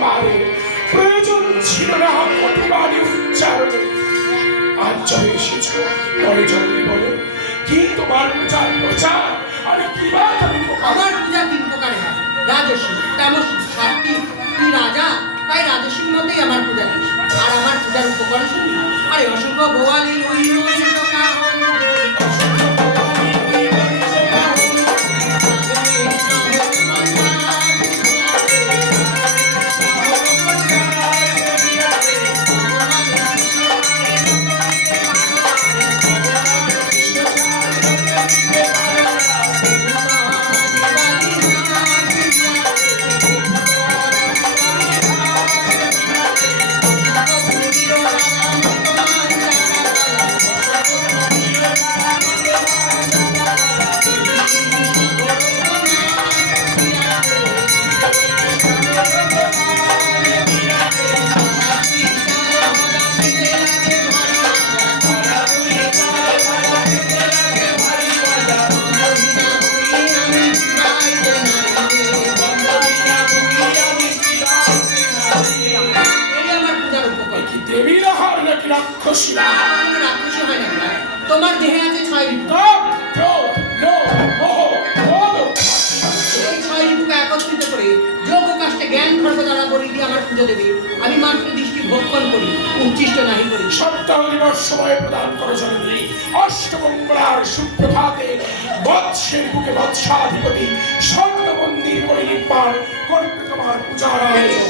সম্মানের প্রয়োজন ছিল না প্রতিবাদী উচ্চারণে। আজ যবে এসেছ বলে জননী বলো, কি তোমার পূজার প্রচার আর কি বা আমার পূজা তিন প্রকারে হয়, রাজস্বী, তামসী, সাত্ত্বিক। তুই রাজা, তাই রাজস্বীর মতেই আমার পূজা দিস। আর আমার পূজার উপকরণ শুনি, আরে অসংখ্য ভোয়ালি রাক্ষসী হয় না। তোমার দেহে আছে 6 রিপু। এই 6 রিপুকে একত্রিত করে যোগ কাষ্টে জ্ঞান খর্ব দ্বারা বলি দিয়ে আমার পুজো দেবে। আমি মাত্র দৃষ্টি ভক্ষণ করি, উচ্ছিষ্ট নাহি করি। সপ্তাহ দিবস সময় প্রদান করো জননী। অষ্টমঙ্গলার সুপ্রভাতে বৎসের বুকে বৎসাধিপতি স্বর্ণ মন্দির করে নির্মাণ করতে তোমার পূজার আয়োজন।